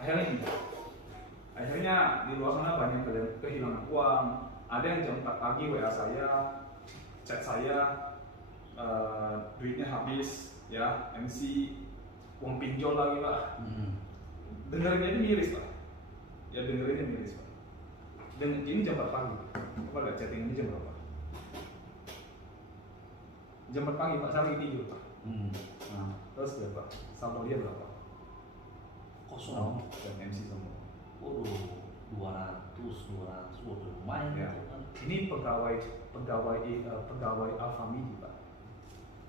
Akhirnya ini, akhirnya di luar sana banyak kehilangan uang. Ada yang jam 4 pagi WA saya, chat saya, duitnya habis, ya MC, uang pinjol lagi pak. Dengerinnya ini miris pak, ya dengerinnya miris pak. Dan ini jam 4 pagi, coba lihat chatting ini jam berapa? Jam 4 pagi pak, saya lagi tidur pak. Terus berapa? Saldo dia berapa? Kosong. Dan MC semua. Waduh, 200, waduh lumayan Ya. itu kan. Ini pegawai Alfamidi pak.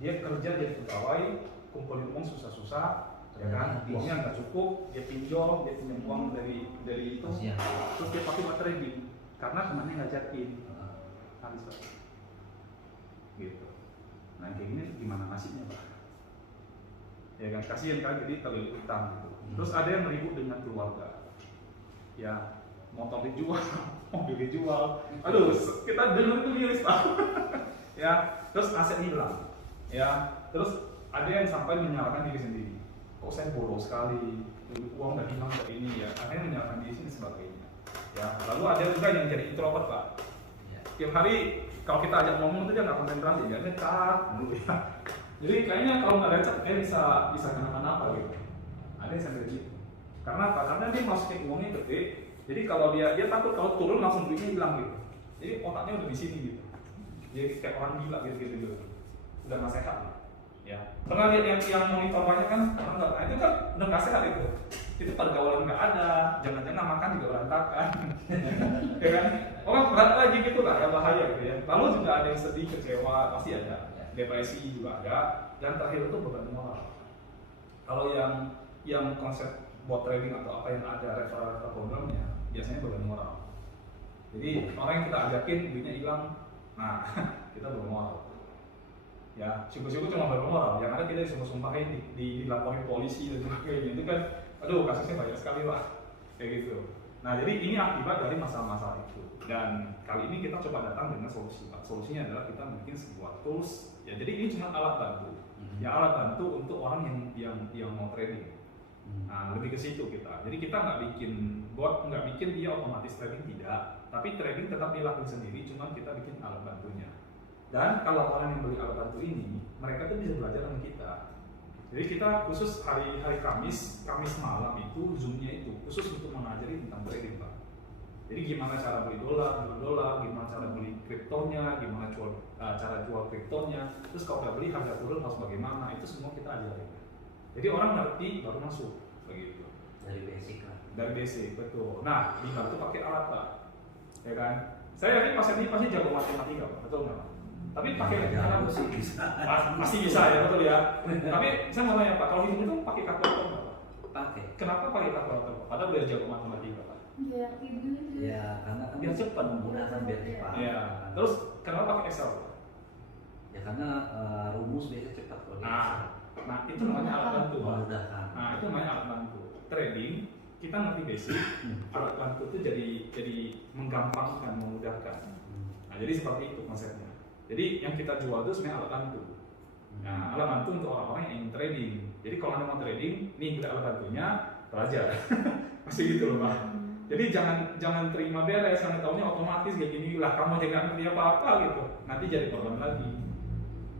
Dia kerja jadi pegawai, kumpulin uang susah-susah, ya kan? Uangnya nggak cukup, dia pinjol, dia pinjam uang dari itu, Kasihan. terus dia pakai buat trading, karena temannya ngajakin, habis pak. Gitu. Nah kayak gini gimana nasibnya pak? Ya kan kasihan kan, jadi terlilit utang gitu. Terus ada yang ribut dengan keluarga, ya motor dijual, mobil dijual, aduh kita dengar itu miris pak. Ya terus aset hilang, ya terus ada yang sampai menyalahkan diri sendiri, kok saya boros sekali, uang udah hilang dari ini, ya ada yang menyalahkan diri sendiri sebagainya. Ya lalu ada juga yang jadi introvert pak, tiap hari kalau kita ajak ngomong itu dia nggak konsentrasi, dia ngecat dulu ya. Jadi kayaknya kalau nggak ada cat, bisa kenapa-napa gitu. Ada yang sampai gitu. Karena apa? Karena dia masukin uangnya gede. Jadi kalau dia takut kalau turun langsung duitnya hilang gitu. Jadi otaknya udah di sini gitu. Jadi kayak orang gila gitu. Udah nggak sehat. Ya. Pernah lihat yang monitor banyak kan? Orang nggak. Nah, itu kan udah nggak sehat itu. Itu pergaulan nggak ada. Jangan-jangan makan juga berantakan. Ya kan? Orang berat lagi gitu lah, ya bahaya gitu ya. Lalu juga ada yang sedih, kecewa, pasti ada. Depresi juga ada. Dan terakhir itu beban moral. Kalau yang konsep bot trading atau apa yang ada referral programnya biasanya beban moral. Jadi orang yang kita ajakin duitnya hilang, nah kita bermoral. Ya syukur-syukur cuma bermoral. Yang ada kita disumpah-sumpahin, dilaporin polisi dan sebagainya. Itu kan, aduh kasusnya banyak sekali lah, kayak gitu. Nah jadi ini akibat dari masalah-masalah itu. Dan kali ini kita coba datang dengan solusi. Solusinya adalah kita bikin sebuah tools. Ya jadi ini cuma alat bantu. Ya alat bantu untuk orang yang mau trading. Nah, lebih ke situ kita. Jadi kita nggak bikin bot, nggak bikin dia otomatis trading, tidak. Tapi trading tetap dilakukan sendiri, cuma kita bikin alat bantunya. Dan kalau orang yang beli alat bantu ini, mereka tuh bisa belajar sama kita. Jadi kita khusus hari Kamis malam itu zoomnya itu khusus untuk mengajari tentang trading pak. Jadi gimana cara beli dolar, gimana cara beli kriptonya, gimana cara jual kriptonya. Terus kalau udah beli harga turun harus bagaimana, itu semua kita ajarin. Jadi orang ngerti baru masuk, begitu. Dari basic lah. Dari basic, betul. Nah, dibantu pakai alat pak, ya kan? Saya yakin pasien ini pasti jago matematika, pak, betul nggak pak? Tapi pakai alat sih bisa. pasti bisa ya, betul ya. Tapi saya mau tanya pak, kalau hitung itu pakai kalkulator nggak pak? Pakai. Kenapa pakai kalkulator pak? Padahal udah jago matematika pak. Ya karena kan Biar cepat menggunakan biar cepat. Ya. Terus kenapa pakai Excel? Ya karena rumus biasanya cepat kalau di Excel. Nah itu namanya alat bantu pak. Memudahkan. Nah itu namanya alat bantu. Trading kita ngerti basic, alat bantu itu jadi menggampangkan, memudahkan. Nah jadi seperti itu konsepnya. Jadi yang kita jual itu sebenarnya alat bantu. Nah alat bantu untuk orang-orang yang ingin trading. Jadi kalau anda mau trading, nih beli alat bantunya, belajar. Masih gitu loh pak. Jadi jangan terima beres, karena taunya otomatis kayak gini lah, kamu jangan ngerti apa-apa gitu, nanti jadi korban lagi,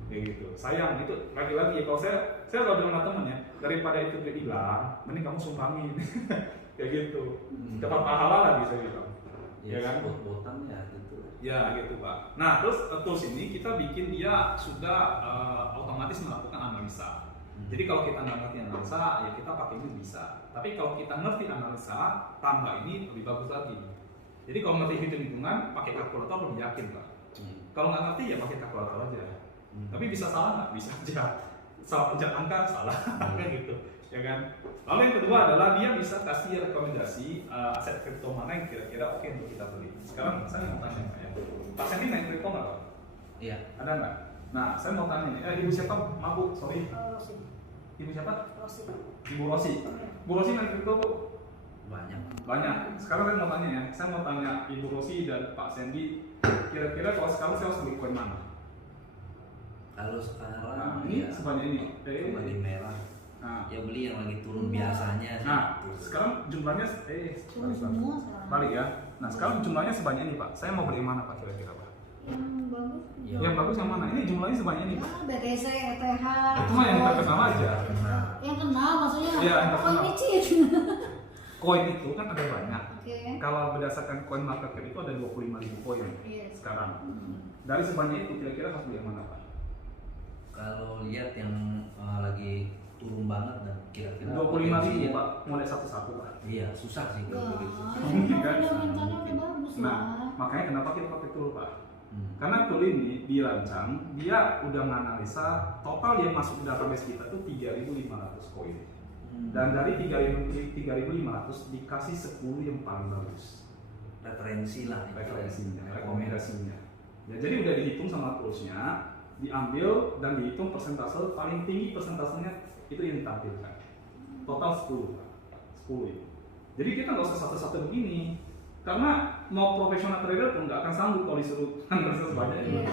kayak gitu. Sayang itu lagi-lagi ya, kalau saya kalau bilang sama temen ya, daripada itu hilang, mending kamu sumbangin, kayak gitu, dapat pahala lagi saya bilang, ya kan? Bot-botan ya gitu. Ya gitu pak. Nah terus tools ini kita bikin dia sudah otomatis melakukan analisa. Jadi kalau kita nggak ngerti analisa, ya kita pakai ini bisa. Tapi kalau kita ngerti analisa, tambah ini lebih bagus lagi. Jadi kalau ngerti hitung-hitungan, pakai kalkulator lebih yakin pak. Kalau nggak ngerti ya pakai kalkulator aja. Tapi bisa salah nggak? Bisa aja. Salah pencet angka salah, kayak gitu, ya kan? Lalu yang kedua adalah dia bisa kasih rekomendasi aset kripto mana yang kira-kira oke untuk kita beli. Sekarang saya mau tanya pak ya, Pak Sandy main kripto nggak pak? Iya. Ada nggak? Nah saya mau tanya nih, ibu siapa? Mabuk, sorry. Ibu siapa? Rosi. Ibu Rosi. Bu Rosi main kripto bu? Banyak. Sekarang saya mau tanya ya, saya mau tanya Ibu Rosi dan Pak Sandy, kira-kira kalau sekarang saya harus beli koin mana? Kalau sekarang Nah, ini sebanyak ini. kembali merah. Nah, Ya beli yang lagi turun biasanya sih. nah sekarang jumlahnya Turun semua sekarang. balik ya. Nah sekarang jumlahnya sebanyak ini Pak. Saya mau beli mana Pak kira-kira Pak? Yang bagus. Ya. Yang bagus yang mana? Ini jumlahnya sebanyak ini Ya, Pak. BTC, ETH. Itu mah yang terkenal aja. Yang kenal maksudnya. Iya, yang Oh, terkenal. ini cheat. Koin itu kan ada banyak. Oke. Kalau berdasarkan coin market cap itu ada 25.000 koin Iya. sekarang. Dari sebanyak itu kira-kira harus beli yang mana Pak? Kalau lihat yang lagi turun banget dan kira-kira 25.000 potensinya- Pak, mulai satu-satu Pak. Iya, susah sih kalau Wah, begitu. ini Kan? fundamentalnya udah bagus Nah, lah. makanya kenapa kita pakai tool Pak? Hmm. Karena tool ini dirancang, dia udah menganalisa total yang masuk ke database kita tuh 3.500 koin. Dan dari 3.500 dikasih 10 yang paling bagus. Referensi lah. Referensinya, rekomendasinya. Ya, jadi udah dihitung sama toolsnya, diambil dan dihitung persentase paling tinggi persentasenya itu yang ditampilkan. Total 10, Pak. 10 itu. Jadi kita nggak usah satu-satu begini, karena mau profesional trader pun nggak akan sanggup kalau disuruh analisa sebanyak itu. Iya.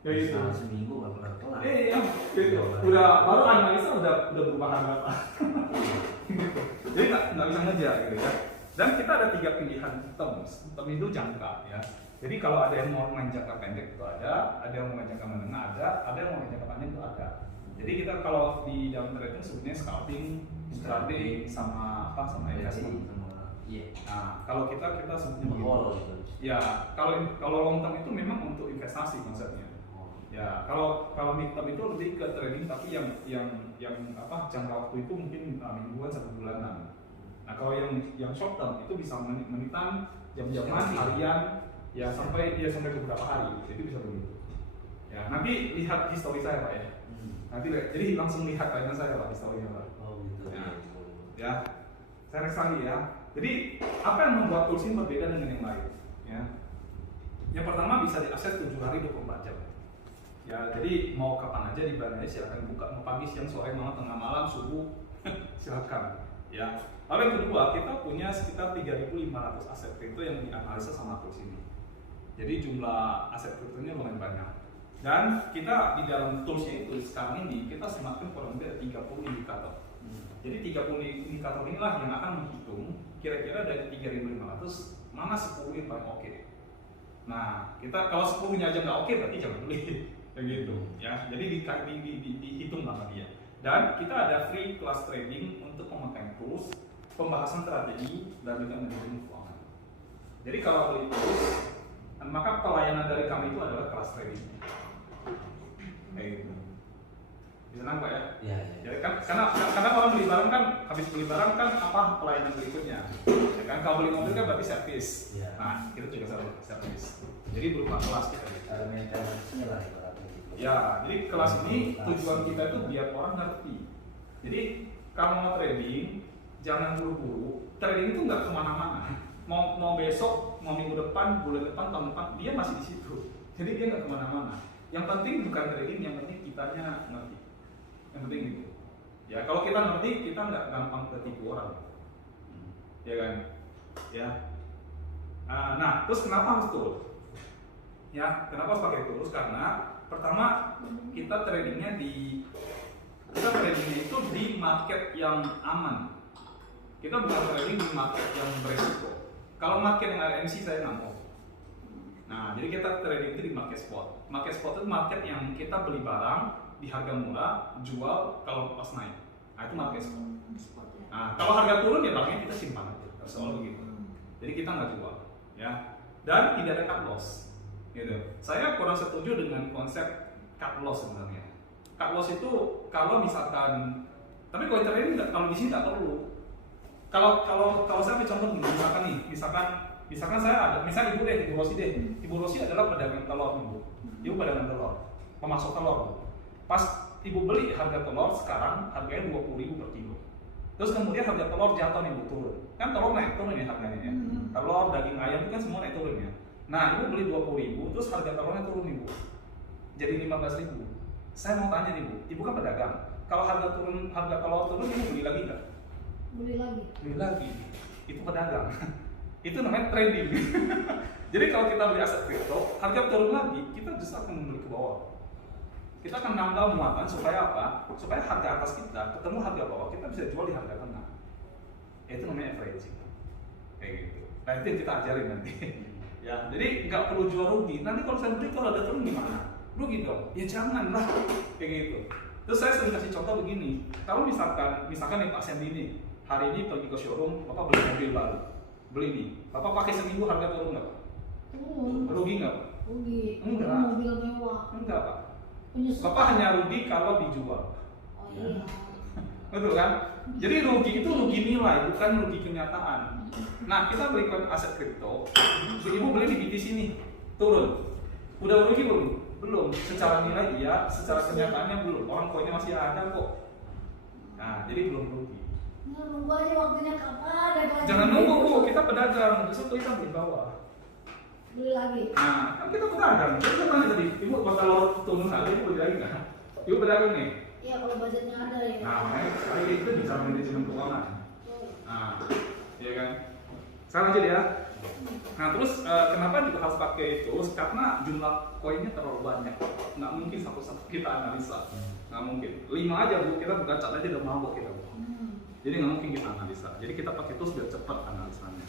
Ya gitu. Bisa seminggu nggak pernah kelar. Iya, gitu. Udah baru analisa udah berubah harga Pak. Gitu. Jadi nggak bisa ngejar gitu ya. Dan kita ada 3 pilihan terms. Term itu jangka ya. Jadi kalau ada yang mau main jangka pendek itu ada yang mau main jangka menengah ada yang mau main jangka panjang itu ada. Jadi kita kalau di dalam trading sebutnya scalping, intraday sama apa sama investment. Iya. Nah, kalau kita sebutnya begitu. Mahal gitu. Ya, kalau long term itu memang untuk investasi konsepnya. Ya, kalau mid term itu lebih ke trading tapi yang apa jangka waktu itu mungkin mingguan sampai bulanan. Nah, kalau yang short term itu bisa menitan jam-jaman harian ya sampai beberapa hari. Itu bisa begitu. Ya, nanti lihat histori saya Pak ya. Nanti jadi langsung lihat tayangan saya Pak historinya Pak. Oh gitu. Ya, saya next lagi ya. Jadi apa yang membuat tools ini berbeda dengan yang lain? Ya, yang pertama bisa diakses 7 hari 24 jam. Ya, jadi mau kapan aja dibangun silakan buka, mau pagi, siang, sore, malam, tengah malam, subuh, silakan. Ya. Lalu yang kedua, kita punya sekitar 3.500 aset kripto yang dianalisa sama tools ini. Jadi jumlah aset kriptonya lumayan banyak. Dan kita di dalam toolsnya itu sekarang ini kita sematkan kurang lebih 30 indikator. Jadi 30 indikator inilah yang akan menghitung kira-kira dari 3.500 mana 10 yang paling oke. Nah, kita kalau 10-nya aja nggak oke berarti jangan beli. Kayak gitu ya. Jadi dihitung sama dia. Dan kita ada free class trading untuk memakai tools, pembahasan strategi dan juga manajemen keuangan. Jadi kalau beli tools, maka pelayanan dari kami itu adalah class trading. Kayak gitu. Bisa nangkep ya? Iya. Ya kan, karena orang beli barang kan habis beli barang kan apa pelayanan berikutnya? Ya kan kalau beli mobil kan berarti servis. Iya. Nah, kita juga servis. Jadi berupa kelas kita. Ada maintenance-nya lah ibaratnya gitu. Ya, jadi kelas ini tujuan kita itu biar orang ngerti. Jadi kalau mau trading jangan buru-buru. Trading itu nggak kemana-mana. Mau besok, mau minggu depan, bulan depan, tahun depan, dia masih di situ. Jadi dia nggak kemana-mana. Yang penting bukan trading, yang penting kitanya ngerti. Yang penting gitu. Ya kalau kita ngerti, kita nggak gampang ketipu orang. Ya kan? Ya. Nah, terus kenapa harus tools? Ya, kenapa harus pakai tools? Karena pertama kita tradingnya itu di market yang aman. Kita bukan trading di market yang beresiko. Kalau market yang ada MC saya nggak mau. Nah, jadi kita trading itu di market spot. Market spot itu market yang kita beli barang di harga murah, jual kalau pas naik. Nah, itu market spot. Nah, kalau harga turun ya barangnya kita simpan aja. Soal begitu. Jadi kita nggak jual, ya. Dan tidak ada cut loss. Gitu. Saya kurang setuju dengan konsep cut loss sebenarnya. Cut loss itu kalau misalkan, tapi kalau trading kalau di sini nggak perlu. Kalau saya contoh gini, misalkan saya ada, misalnya Ibu Rosi deh. Ibu Rosi adalah pedagang telur Ibu. Ibu pedagang telur, pemasok telur. Pas Ibu beli harga telur sekarang harganya 20.000 per kilo. Terus kemudian harga telur jatuh nih Bu, turun. Kan telur naik turun ya harganya ya. Telur, daging ayam itu kan semua naik turun ya. Nah, Ibu beli 20.000, terus harga telurnya turun nih Bu. Jadi 15.000. Saya mau tanya nih Bu, Ibu kan pedagang. Kalau harga telur turun, Ibu beli lagi nggak? Beli lagi. Itu pedagang. Itu namanya trading. Jadi kalau kita beli aset kripto, harga turun lagi, kita justru akan membeli ke bawah. Kita akan nambah muatan supaya apa? Supaya harga atas kita ketemu harga bawah, kita bisa jual di harga tengah. Itu namanya averaging. Kayak gitu. Nah itu yang kita ajarin nanti. Ya, jadi nggak perlu jual rugi. Nanti kalau saya beli kalau ada turun gimana? Rugi dong. Ya jangan lah. Kayak gitu. Terus saya sering kasih contoh begini. Kalau misalkan nih Pak Sandy ini hari ini pergi ke showroom, Bapak beli mobil baru, beli nih. Bapak pakai seminggu harga turun nggak Pak? Rugi nggak Pak? Rugi. Enggak. Mobil mewah. Enggak Pak. Penyesuaian. Bapak hanya rugi kalau dijual. Oh iya. Betul kan? Jadi rugi itu rugi nilai, bukan rugi kenyataan. Nah, kita beli aset kripto, ibu beli di BTC nih, turun. Udah rugi belum? Belum. Secara nilai iya, secara kenyataannya belum. Orang koinnya masih ada kok. Nah, jadi belum rugi. Nah, nunggu aja waktunya kapan ada lagi. Jangan nunggu Bu, kita pedagang, besok kita beli bawah. Beli lagi. Nah, kan kita pedagang. Jadi saya tanya tadi, ibu kalau turun harga ibu beli lagi nggak? Ibu pedagang nih. Iya, kalau budgetnya ada ya. Nah, sekali itu bisa manajemen keuangan. Nah, iya kan? Sekarang lanjut ya. Nah, terus kenapa juga harus pakai itu? Karena jumlah koinnya terlalu banyak. Nggak mungkin satu-satu kita analisa. Nggak mungkin. 5 aja Bu, kita buka cat aja udah mabok kita Bu. Jadi nggak mungkin kita analisa. Jadi kita pakai tools biar cepat analisanya.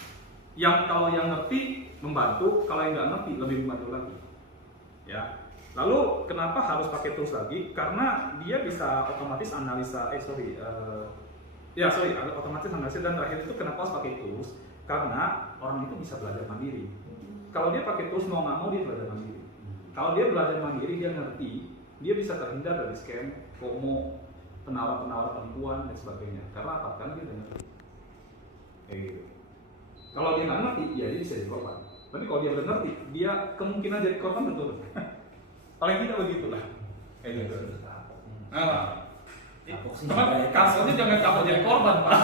Yang kalau yang ngerti membantu, kalau yang nggak ngerti lebih membantu lagi. Ya. Lalu kenapa harus pakai tools lagi? Karena dia bisa otomatis analisa, otomatis analisa, dan terakhir itu kenapa harus pakai tools? Karena orang itu bisa belajar mandiri. Kalau dia pakai tools mau nggak mau dia belajar mandiri. Kalau dia belajar mandiri dia ngerti, dia bisa terhindar dari scam, FOMO, penawar-penawar penipuan dan sebagainya. Karena apa? Karena dia udah ngerti. Kayak gitu. Kalau dia nggak ngerti, ya dia bisa jadi korban. Tapi kalau dia udah ngerti, dia kemungkinan jadi korban betul. Paling tidak begitulah. Kayak gitu. Nah, kasusnya jangan kapok jadi korban, Pak.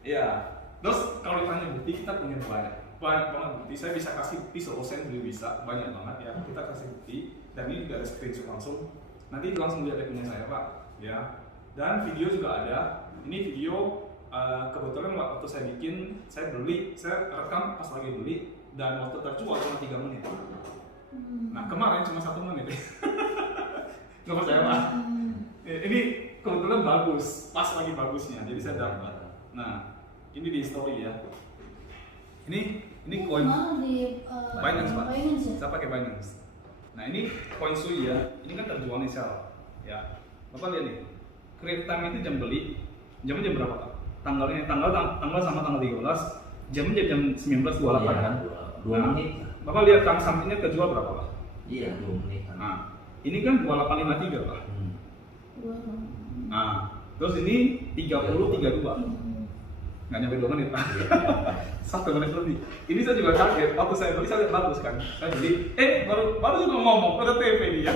Iya. Terus kalau ditanya bukti, kita punya banyak banget bukti. Saya bisa kasih bukti 100% juga bisa, banyak banget ya. Kita kasih bukti dan ini juga ada screenshot langsung. Nanti langsung lihat punya saya Pak. Ya. Dan video juga ada. Ini video kebetulan waktu saya bikin, saya beli, saya rekam pas lagi beli. Dan waktu terjual cuma 3 menit. Nah kemarin cuma 1 menit. Nggak percaya Pak? Ini kebetulan bagus, pas lagi bagusnya, jadi saya dapat. Nah ini di story ya. Ini koin Binance Pak. Saya pakai Binance. Nah ini koin Sui ya. Ini kan terjual nih sel. Ya. Bapak lihat nih. Create time itu jam beli. Jamnya jam berapa Pak? Tanggal sama tanggal 13. Jamnya jam 19.28 kan? 2 menit. Bapak lihat kan sampingnya kejual berapa Pak? Iya, 2 menit. Nah, ini kan 2853 Pak. Nah, terus ini 3032. Nggak nyampe 2 menit Pak. 1 menit lebih. Ini saya juga kaget. Waktu saya beli saya lihat bagus kan. Saya beli, baru juga ngomong pada TV dia.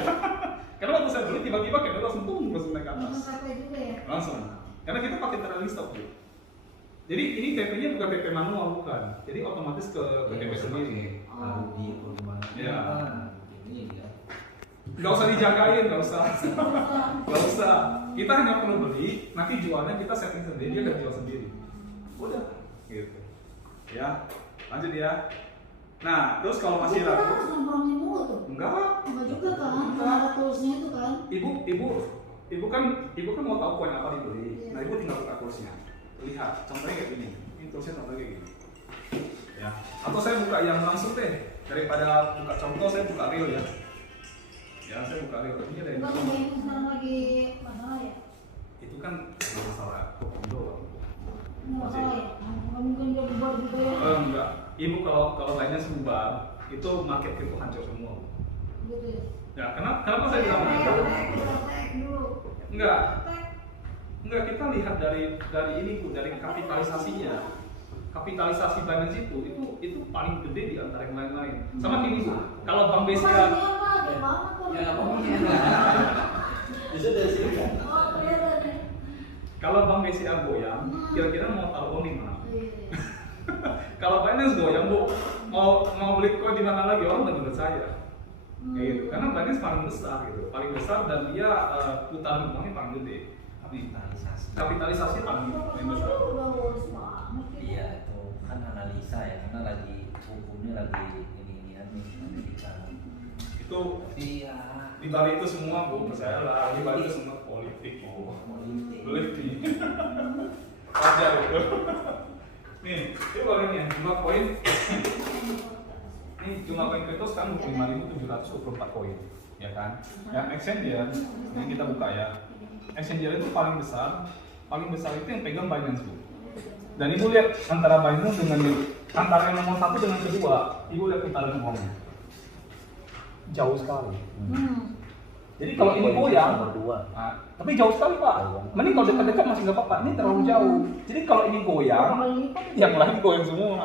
Karena waktu saya beli tiba-tiba kayak langsung naik ke atas. Langsung. Karena kita pakai trailing stop gitu. Jadi ini TP-nya bukan TP manual bukan. Jadi otomatis ke TP sendiri. Harus di perumahan. Iya. Ini dia. Nggak usah dijagain, nggak usah. Nggak usah. Kita hanya perlu beli, nanti jualnya kita setting sendiri, dia akan jual sendiri. Udah, gitu. Ya, lanjut ya. Nah, terus kalau masih ragu, enggak juga kan, ada toolsnya itu kan. Ibu kan mau tahu koin apa dibeli. Nah, ibu tinggal buka toolsnya. Lihat, contohnya kayak gini. Ini toolsnya contohnya kayak gini. Ya. Atau saya buka yang langsung deh. Daripada buka contoh, saya buka real ya. Ya, saya buka real. Ini ada yang sekarang lagi masalah ya? itu kan masalah doang. Masalah ya? Nggak mungkin dia bubar juga ya? Enggak. Ibu kalau Binance bubar, itu market itu hancur semua. Gitu ya? Ya, kenapa saya bilang begitu? Enggak, kita lihat dari ini Bu, dari kapitalisasinya. Kapitalisasi Binance itu paling gede di antara yang lain-lain. Sama gini Bu, kalau Bank BCA Bisa dari sini kan? kalau Bank BCA goyang, kira-kira mau taruh di mana? Kalau Binance goyang Bu, mau beli koin di mana lagi orang nggak percaya. Kayak gitu. Karena Binance paling besar dan dia putaran uangnya paling gede. Kapitalisasi paling besar. Iya, itu kan analisa ya, karena lagi hukumnya lagi ini Amerika. Itu Iya. di balik itu semua Bu, percayalah, di balik itu semua politik Bu. Politik. Wajar itu. Nih, itu kalau ini ya, jumlah koin. Ini jumlah koin kripto sekarang 25.724 koin, ya kan? Yang exchanger, yang kita buka ya. Exchanger itu paling besar itu yang pegang Binance Bu. Dan ibu lihat antara Binance dengan antara yang nomor 1 dengan kedua, ibu lihat putaran uangnya jauh sekali. Jadi kalau ini goyang, nah, tapi jauh sekali Pak. Mending kalau dekat-dekat masih nggak apa-apa. Ini terlalu jauh. Jadi kalau ini goyang, yang lain goyang semua.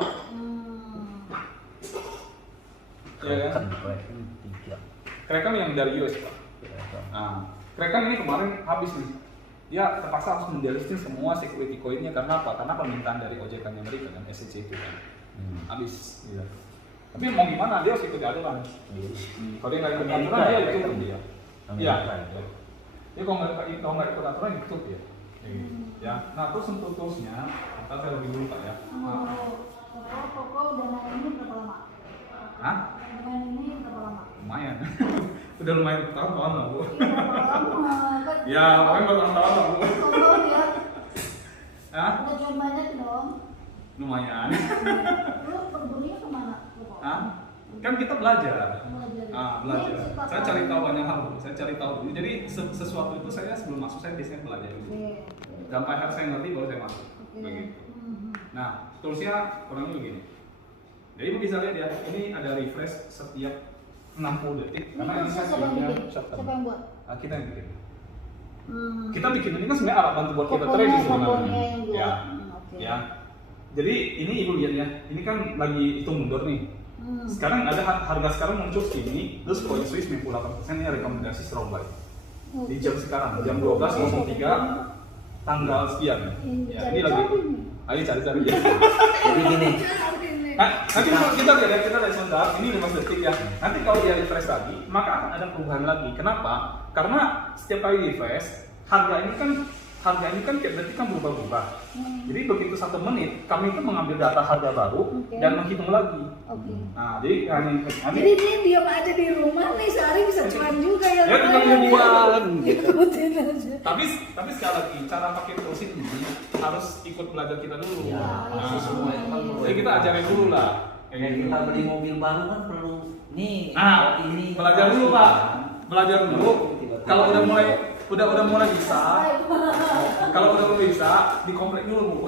Ya kan? Kraken yang dari US Pak. Nah, Kraken ini kemarin habis nih. Dia terpaksa harus mendelisting semua security coinnya karena apa? Karena permintaan dari OJK Amerika kan, SEC itu kan. Habis. Gitu. Tapi mau gimana? Dia harus ikut aturan. Kalau dia nggak ikut aturan, dia ikut dia. Iya. Jadi kalau nggak ikut aturan ikut ya. Ya. Nah terus untuk toolsnya, kita saya lebih dulu Pak ya. Koko dana ini berapa lama? Hah? Dana ini berapa lama? Lumayan. Udah lumayan bertahun-tahun lah Bu. Iya, berapa lama? Ya, lumayan bertahun-tahun lah Bu. Tolong ya. Hah? Udah jual banyak dong. Lumayan. Lu perburunya kemana? Hah? Kan kita belajar. Belajar. Ini Saya cari tahu banyak hal Bu. Saya cari tahu dulu. Jadi sesuatu itu saya sebelum masuk saya biasanya belajar dulu. Sampai harus saya ngerti baru saya masuk. Begitu. Nah, toolsnya kurang lebih begini. Jadi ibu bisa lihat ya, ini ada refresh setiap 60 detik. Ini Karena ini saya siapa yang punya bikin? short term. Siapa yang buat? Kita yang bikin. Kita bikin ini kan sebenarnya alat bantu buat kita Kokonya trading sebenarnya. yang buat. Ya. Oke. Ya. Jadi ini ibu lihat ya, ini kan lagi hitung mundur nih. Sekarang ada harga sekarang muncul segini, terus coin Swiss 98% ini rekomendasi strong buy. Di jam sekarang, jam 12.03 tanggal sekian. Ya, ini lagi. Ayo cari-cari ya. Jadi gini, Nanti kalau kita lihat sebentar, ini 5 detik ya. Nanti kalau dia refresh lagi, maka akan ada perubahan lagi. Kenapa? Karena setiap kali refresh, harga ini kan tiap detik kan berubah-ubah. Jadi begitu 1 menit, kami itu mengambil data harga baru dan menghitung lagi. Nah, jadi Jadi dia diam aja di rumah nih, sehari bisa cuan juga ya. Ya tinggal dia buat. Ikutin aja. Tapi sekali lagi, cara pakai tools ini harus ikut belajar kita dulu. ya pasti semua itu kan perlu. Jadi kita ajarin dulu lah. Kayak kita beli mobil baru kan perlu nih. Ini Belajar dulu Pak. Belajar dulu. Kalau udah mulai bisa, kalau udah mulai bisa, dikomplek dulu Bu.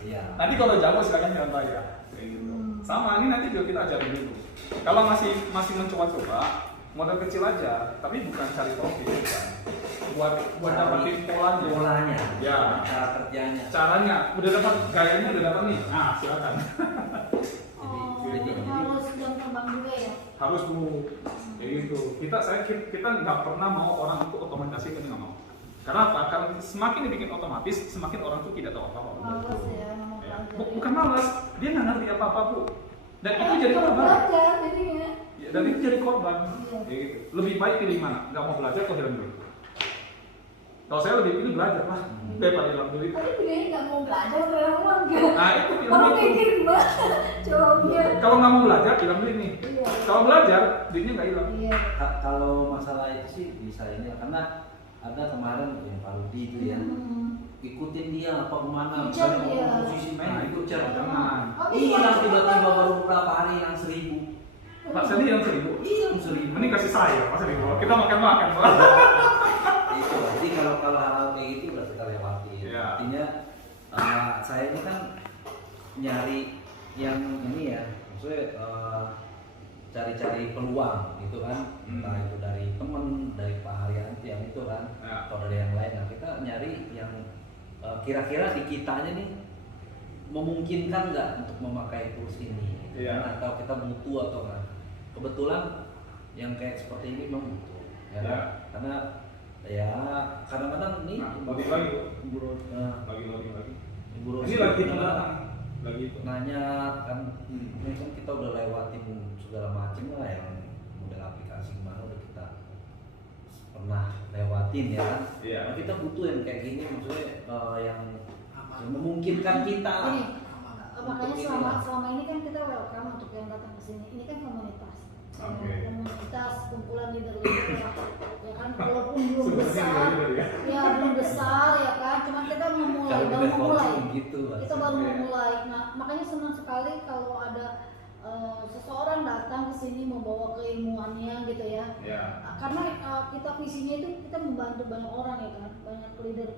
Iya. Nanti kalau jago silakan jangan bayar. Kayak gitu. Sama ini nanti juga kita ajarin dulu. Kalau masih mencoba-coba, modal kecil aja, tapi bukan cari profit bukan. Buat dapetin polanya. Ya. Cara kerjanya. Caranya udah dapat, gayanya udah dapat nih. Nah, silakan. Jadi Harus jam terbang juga ya. Harus Bu. Kayak gitu. Kita nggak pernah mau orang itu otomatisasi, kita nggak mau. Karena apa? Kalau semakin dibikin otomatis, semakin orang itu tidak tahu apa-apa. Males ya, mau Ya. belajar. Bukan malas, dia nggak ngerti apa-apa Bu. Dan itu jadi korban. Belajar jadinya. Ya, dan itu jadi korban. Iya. Kayak gitu. Lebih baik pilih mana? Nggak mau belajar atau hilang duit? Kalau saya lebih pilih belajar lah daripada hilang duit. Tapi dia nggak mau belajar orang uang kan? Nah itu Orang hilang duit. mikir mbak, jawabnya. Kalau nggak mau belajar hilang duit nih. Iya. Kalau belajar duitnya nggak hilang. Iya. Kalau masalah itu sih bisa ini karena ada kemarin yang Pak Rudi itu ya ikutin dia apa kemana Kejar misalnya dia. posisi main Nah, ikut cer jangan. hilang tiba-tiba baru beberapa hari hilang 1.000. Pak Sandi yang 1.000. Hilang 1.000. Ini kasih saya Pak Sandi. Kita makan Pak. Itu jadi kalau hal-hal kayak gitu udah kita lewati. Iya. Artinya saya ini kan nyari yang ini ya, maksudnya cari-cari peluang gitu kan, entah itu dari temen, dari Pak Haryanti yang itu kan, Ya. atau dari yang lain. Nah kita nyari yang kira-kira di kitanya nih memungkinkan nggak untuk memakai tools ini, gitu Iya. kan? Atau kita butuh atau nggak. Kebetulan yang kayak seperti ini memang butuh, ya kan? Ya. Karena ya kadang-kadang nih Nah, lagi. buru Lagi. buru Ini lagi lagi itu. nanya kan, ini kan kita udah lewatin segala macam lah yang model aplikasi mana udah kita pernah lewatin ya kan. Iya. Nah, kita butuh yang kayak gini maksudnya yang memungkinkan kita. Ini makanya selama ini kan kita welcome untuk yang datang ke sini. Ini kan komunitas. Oke. komunitas kumpulan leader-leader ya kan, walaupun belum Sebenarnya besar leader ya. ya belum besar ya kan, cuman kita memulai, Kalau baru kita memulai, coaching gitu lah. kita baru Oke. memulai. Nah makanya senang sekali kalau ada seseorang datang ke sini membawa keilmuannya gitu ya. Ya. Karena kita visinya itu kita membantu banyak orang ya kan, banyak leader,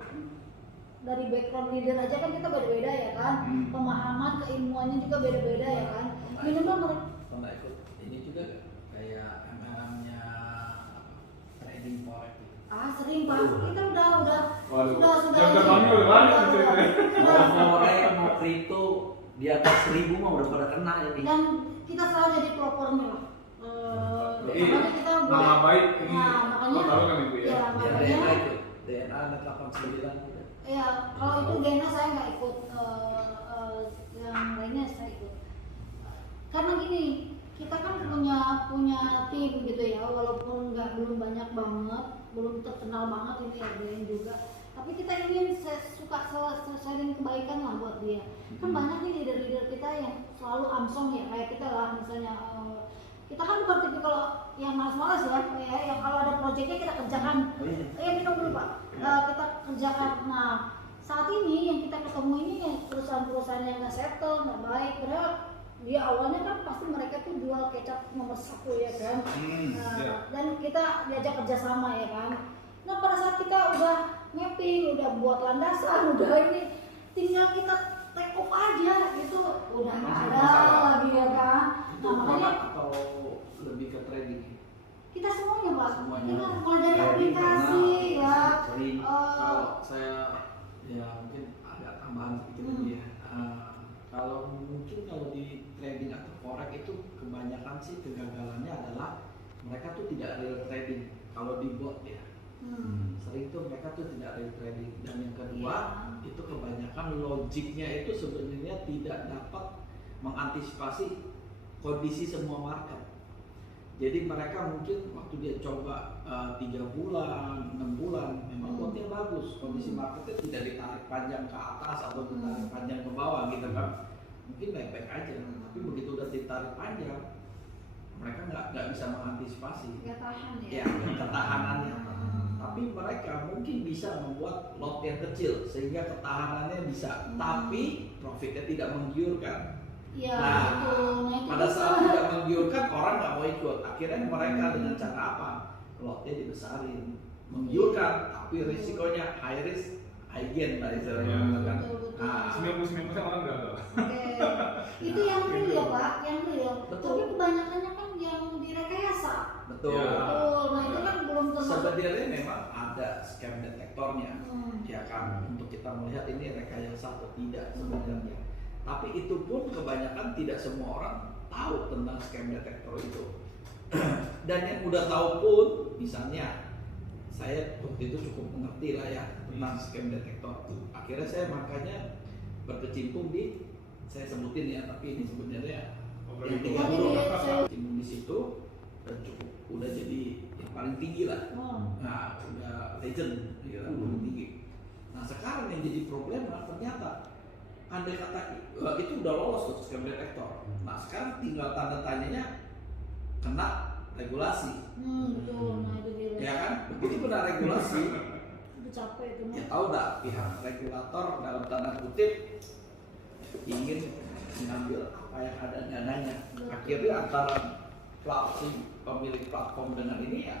dari background leader aja kan kita beda-beda ya kan, pemahaman keilmuannya juga beda-beda ya kan. Minimal mereka Pernah ikut ini juga nggak? Kayak MLM-nya trading forex gitu. sering Pak, kita udah Waduh. sudah Udah banyak udah. Mau forex mau kripto di atas 1000 mah udah pada kena ya. Dan kita selalu jadi propornya lah. Jadi, Makanya kita nama baik ini Nah, makanya lo tahu kan itu ya? ya, Ya makanya DNA itu, DNA net 89 gitu. ya kalau itu Gena saya nggak ikut, yang lainnya saya ikut. Karena gini, kita kan punya tim gitu ya, walaupun belum banyak banget, belum terkenal banget ini RBN juga. Tapi kita ingin suka sharing kebaikan lah buat dia. Kan banyak nih leader-leader kita yang selalu amsong ya, kayak kita lah misalnya. Kita kan bukan tipikal yang malas-malas ya, yang kalau ada proyeknya kita kerjakan. Oh iya. Minum dulu Pak. Kita kerjakan. Nah saat ini yang kita ketemu ini yang perusahaan-perusahaan yang nggak settle, nggak baik. Padahal dia awalnya kan pasti mereka tuh jual kecap nomor 1 ya kan. Ya. Dan kita diajak kerjasama ya kan. Nah pada saat kita udah mapping, udah buat landasan, udah ini, tinggal kita take off aja gitu, udah nggak ada Masalah. lagi ya kan. Itu Nah makanya produk atau lebih ke trading? kita semuanya Pak, Semuanya. kita mulai dari Trading aplikasi karena ya. sering eh, kalau saya ya mungkin agak tambahan sedikit lagi ya. Kalau mungkin kalau di trading atau forex itu kebanyakan sih kegagalannya adalah mereka tuh tidak real trading. Kalau di bot ya, sering tuh mereka tuh tidak real trading. Dan yang kedua Iya. itu kebanyakan logiknya itu sebenarnya tidak dapat mengantisipasi kondisi semua market. Jadi mereka mungkin waktu dia coba 3 bulan, 6 bulan, memang botnya bagus, kondisi marketnya tidak ditarik panjang ke atas atau ditarik panjang ke bawah gitu kan, mungkin baik-baik aja. Tapi begitu udah ditarik panjang, mereka nggak bisa mengantisipasi. nggak tahan Ya, ya. ketahanannya. Tapi mereka mungkin bisa membuat lot yang kecil sehingga ketahanannya bisa, tapi profitnya tidak menggiurkan. Iya, Nah, betul. Nah, itu pada bisa. saat tidak menggiurkan orang nggak mau ikut. Akhirnya mereka dengan cara apa? Lotnya dibesarin, menggiurkan, tapi risikonya high risk, high gain lah istilahnya, Ya, gitu kan. betul. Nah, 99% orang gagal. Oke. Itu yang real ya Pak, yang real. Betul. Tapi kebanyakannya kan yang direkayasa. betul. Ya. Betul. Nah itu kan belum termasuk. Sebenarnya memang ada scam detektornya, ya kan, untuk kita melihat ini rekayasa atau tidak sebenarnya. Tapi itu pun kebanyakan tidak semua orang tahu tentang scam detektor itu. Dan yang udah tahu pun, misalnya saya waktu itu cukup mengerti lah ya tentang scam detektor. Akhirnya saya makanya berkecimpung di, saya sebutin ya, tapi ini sebenarnya yang 30 berkecimpung di situ dan cukup udah jadi yang paling tinggi lah. Nah udah legend, ya, paling tinggi. Nah sekarang yang jadi problem lah ternyata andai kata itu udah lolos tuh scam detektor. Nah sekarang tinggal tanda tanyanya kena regulasi. Betul. Nah itu dia. Ya kan? Begitu kena regulasi, Itu capek itu. ya tahu dah pihak regulator dalam tanda kutip ingin mengambil apa yang ada dananya. Akhirnya antara pemilik platform dengan ini ya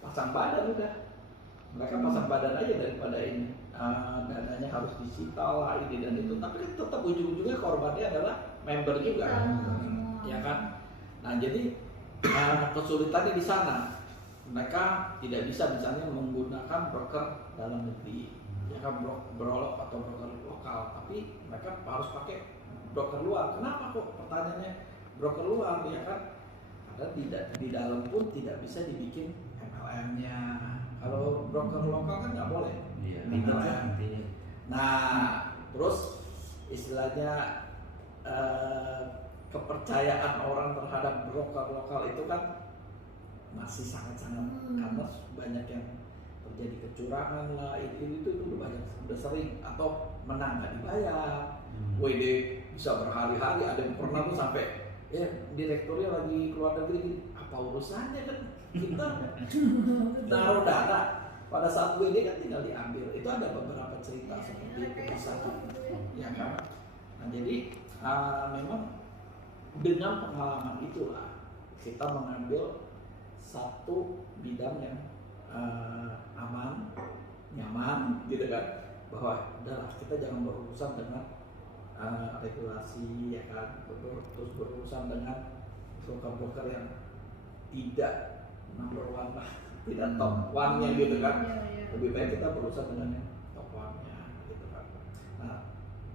pasang badan udah. Mereka pasang badan aja daripada ini. Dananya harus disita lah ini dan itu, tapi kan tetap ujung-ujungnya korbannya adalah member juga kan, ya kan. Nah jadi kesulitannya di sana, mereka tidak bisa misalnya menggunakan broker dalam negeri, ya kan, broker atau broker lokal, tapi mereka harus pakai broker luar. Kenapa kok pertanyaannya broker luar, ya kan? Karena tidak di dalam pun tidak bisa dibikin MLM-nya. Kalau broker lokal kan nggak boleh. Iya, Nah, Nah, terus istilahnya kepercayaan orang terhadap broker lokal itu kan masih sangat-sangat karena banyak yang terjadi kecurangan lah, itu udah banyak, udah sering, atau menang nggak dibayar. WD bisa berhari-hari, ada yang pernah tuh sampai direkturnya lagi keluar negeri, apa urusannya kan kita taruh dana pada saat gue ini kan tinggal diambil. Itu ada beberapa cerita seperti itu di sana, ya kan. Nah jadi memang dengan pengalaman itulah kita mengambil satu bidang yang aman, nyaman, gitu kan. Bahwa udahlah kita jangan berurusan dengan regulasi, ya kan. Terus berurusan dengan broker-broker yang tidak number one lah, tidak top one-nya gitu kan. Lebih baik kita berurusan dengan yang top one-nya gitu kan. Nah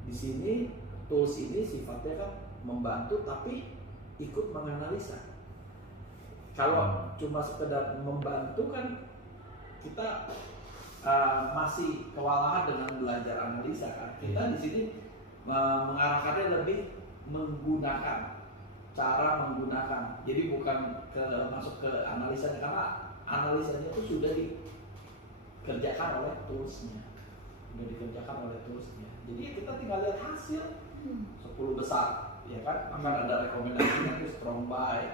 di sini tools ini sifatnya kan membantu tapi ikut menganalisa. Kalau cuma sekedar membantu kan kita masih kewalahan dengan belajar analisa kan. Kita di sini mengarahkannya lebih menggunakan cara menggunakan. Jadi bukan masuk ke analisanya, karena analisanya itu sudah dikerjakan oleh toolsnya. Jadi kita tinggal lihat hasil 10 besar, ya kan. Akan ada rekomendasinya itu strong buy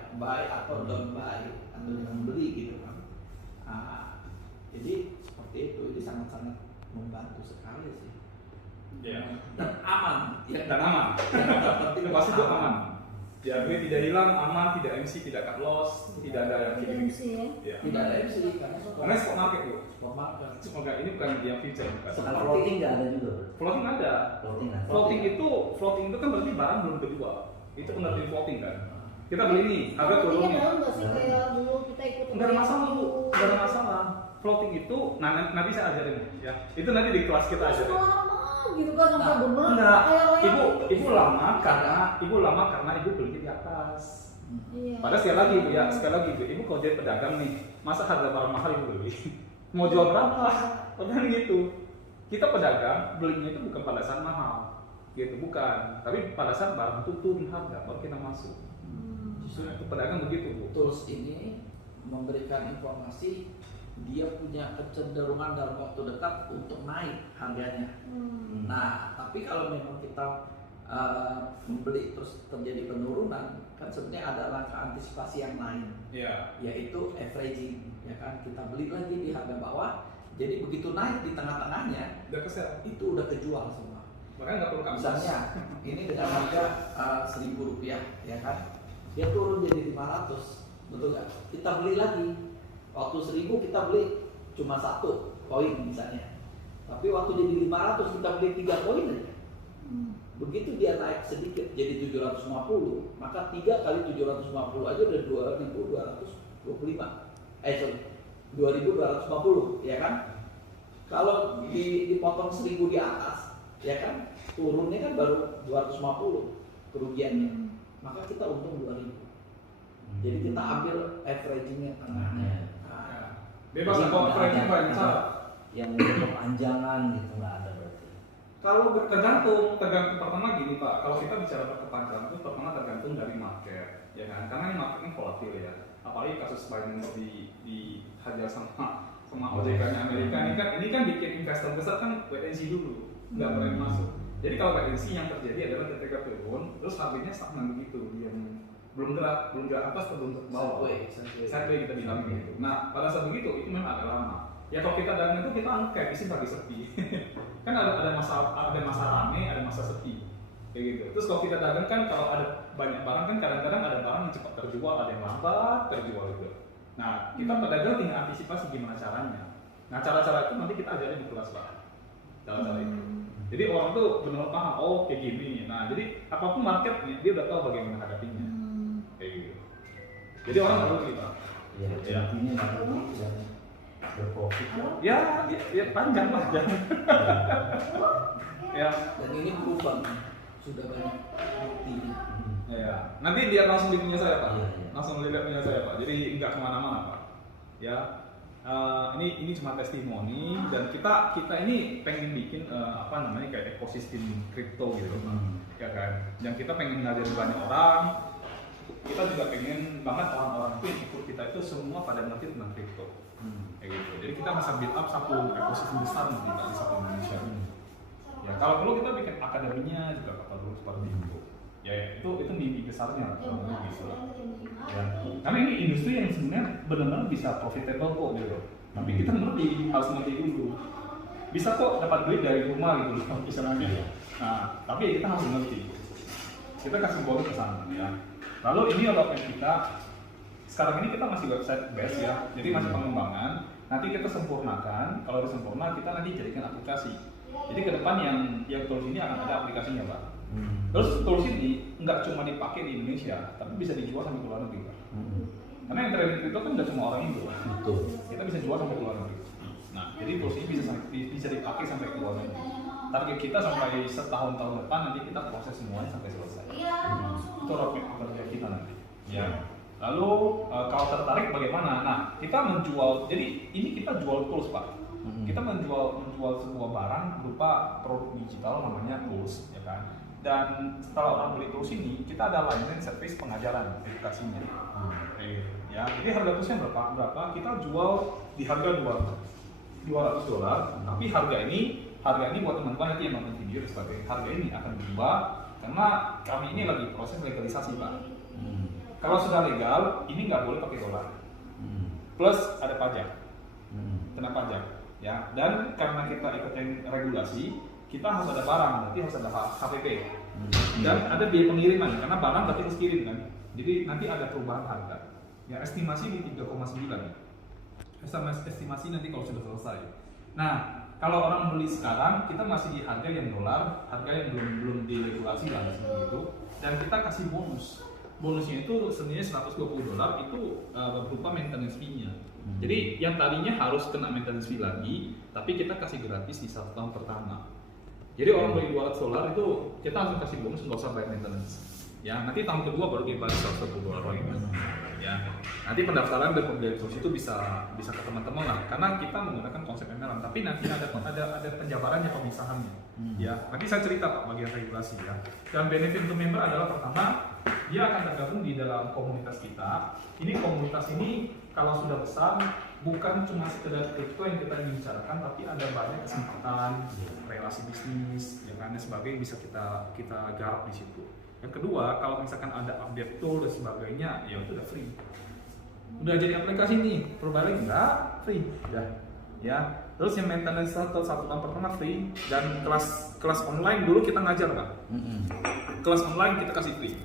atau down buy atau jangan beli gitu kan. Jadi seperti itu, ini sangat-sangat membantu sekali sih. Dan aman, ya. Dan aman. Itu pasti itu aman. Ya, gue tidak hilang, aman, tidak MC, tidak cut loss, tidak ada yang Tidak gini. MC ya. Ya. Tidak ada MC Karena spot market tuh. spot market. Spot market ini bukan yang future, bukan. Kalau floating nggak ada juga. Floating ada. Floating ada. Floating itu kan berarti barang belum terjual. Itu pengertian floating kan. Kita beli nih, harga turunnya. Dalam nggak sih kayak dulu kita ikut? Enggak ada masalah bu, enggak ada masalah. Floating itu, nanti saya ajarin ya. Itu nanti di kelas kita ajarin. Lama gitu kan sampai Nah, bener. Enggak, kayak royal. ibu lama karena ibu beli di atas. Iya. Padahal sekali lagi bu ya, ibu kalau jadi pedagang nih, masa harga barang mahal ibu beli? Mau jual berapa? Kan gitu. Kita pedagang belinya itu bukan pada saat mahal, gitu bukan. Tapi pada saat barang itu turun harga baru kita masuk. Justru itu pedagang begitu bu. Tools ini memberikan informasi dia punya kecenderungan dalam waktu dekat untuk naik harganya. Nah, tapi kalau memang kita membeli terus terjadi penurunan, kan sebenarnya ada langkah antisipasi yang lain, yaitu averaging, ya kan. Kita beli lagi di harga bawah, jadi begitu naik di tengah-tengahnya, Udah kesel. itu udah kejual semua. Makanya nggak perlu kamu. Misalnya, ini dengan harga Rp1.000, ya kan, dia turun jadi 500, betul nggak? Kita beli lagi. Waktu 1.000 kita beli cuma 1 koin misalnya, tapi waktu jadi 500 kita beli 3 koin aja. Begitu dia naik sedikit jadi 750, maka 3 kali 750 aja udah 2.225. 2.250, ya kan? Kalau dipotong 1.000 di atas, ya kan, turunnya kan baru 250 kerugiannya, maka kita untung 2.000. Jadi kita ambil averaging-nya tengahnya. Bebas kalau averaging banyak salah. Yang berkepanjangan gitu nggak ada berarti. Kalau tergantung pertama gini Pak, kalau kita bicara berkepanjangan itu pertama tergantung dari market, ya kan? Karena ini market kan volatil ya. Apalagi kasus Binance dihajar sama OJK-nya Amerika ini kan bikin investor besar kan wait and see dulu, nggak berani masuk. Jadi kalau wait and see yang terjadi adalah ketika turun, terus harganya stagnan begitu, dia belum gerak atas atau belum ke bawah. Sideways kita bilang gitu. Nah pada saat begitu itu memang agak lama. Ya kalau kita dagang itu kita kayak isi bagi sepi. Kan ada masa rame, ada masa sepi, kayak gitu. Terus kalau kita dagang kan kalau ada banyak barang kan kadang-kadang ada barang yang cepat terjual, ada yang lambat terjual juga. Nah kita pedagang tinggal antisipasi gimana caranya. Nah cara-cara itu nanti kita ajarin di kelas Pak. Cara-cara itu. Jadi orang tuh benar-benar paham, oh kayak gini. Nah jadi apapun marketnya dia udah tahu bagaimana hadapinya, kayak gitu. Jadi orang perlu kita. Ya, intinya nanti dan berprofit. Ya panjang lah jangan. Ya. Dan ini proven sudah banyak buktinya. Ya. Nanti dia langsung di punya saya Pak. Iya. Langsung lihat punya saya Pak. Jadi nggak kemana-mana Pak. Ya. Ini cuma testimoni dan kita ini pengen bikin kayak ekosistem kripto gitu ya kan. Yang kita pengen ngajarin banyak orang. Kita juga pengen banget orang-orang itu yang ikut kita itu semua pada ngerti tentang kripto. Kayak gitu. Jadi kita bisa build up satu ekosistem besar mungkin di satu Indonesia. Ya kalau perlu kita bikin akademinya juga perlu seperti itu. Ya itu mimpi besarnya lah kalau Enggak, gitu. saya lebih mahal. Ya. Karena ini industri yang sebenarnya benar-benar bisa profitable kok gitu. Tapi kita ngerti, harus ngerti dulu. Bisa kok dapat duit dari rumah gitu loh, misalnya. Nah, tapi kita harus ngerti. Kita kasih bonus ke sana ya. Lalu ini roadmap kita. Sekarang ini kita masih website base ya, jadi masih pengembangan. Nanti kita sempurnakan. Kalau udah sempurna, kita nanti jadikan aplikasi. Jadi ke depan yang tools ini akan ada aplikasinya, Pak. Terus tools ini nggak cuma dipakai di Indonesia, tapi bisa dijual sampai ke luar negeri, Pak. Karena yang trading crypto kan nggak cuma orang Indo, Pak. Betul. Kita bisa jual sampai ke luar negeri. Nah, jadi tools ini bisa dipakai sampai ke luar negeri. Target kita sampai setahun-tahun depan nanti kita proses semuanya sampai selesai. Iya, langsung. Itu roadmap kerja kita nanti. Ya. Lalu kalau tertarik bagaimana? Nah, kita menjual. Jadi ini kita jual tools, Pak. Kita menjual sebuah barang berupa produk digital namanya tools, ya kan. Dan setelah orang beli tools ini, kita ada layanan service pengajaran, edukasinya. Ya, jadi harga toolsnya berapa? Kita jual di harga $200. Tapi harga ini buat teman-teman nanti yang nonton video dan sebagainya, harga ini akan berubah karena kami ini lagi proses legalisasi, Pak. Kalau sudah legal, ini nggak boleh pakai dolar. Plus ada pajak, kena pajak, ya. Dan karena kita ikutin regulasi, kita harus ada barang, berarti harus ada HPP. Dan ada biaya pengiriman, karena barang berarti harus kirim kan. Jadi nanti ada perubahan harga. Ya estimasi di 3,9. Estimasi nanti kalau sudah selesai. Nah, kalau orang beli sekarang, kita masih di harga yang dolar, harga yang belum diregulasi lah seperti itu. Dan kita kasih bonus. Bonusnya itu sebenarnya $120 itu berupa maintenance fee-nya. Jadi yang tadinya harus kena maintenance fee lagi, tapi kita kasih gratis di 1 tahun pertama. Jadi orang beli $200 itu kita langsung kasih bonus, nggak usah bayar maintenance. Ya, nanti tahun kedua baru kita bayar $120 lagi. Ya, nanti pendaftaran dan pembelian tools itu bisa ke teman-teman lah, karena kita menggunakan konsep MLM. Tapi nanti ada penjabarannya, pemisahannya. Ya, nanti saya cerita Pak bagian regulasi ya. Dan benefit untuk member adalah pertama, dia akan tergabung di dalam komunitas kita. Ini komunitas ini kalau sudah besar bukan cuma sekedar kripto yang kita ingin bicarakan, tapi ada banyak kesempatan, relasi bisnis, ya kan, dan sebagainya bisa kita garap di situ. Yang kedua, kalau misalkan ada update tool dan sebagainya, ya itu udah free. Udah jadi aplikasi nih, perbalik enggak free, udah. Ya, terus yang maintenance satu tahun pertama free, dan kelas online dulu kita ngajar Pak. Kelas online kita kasih free.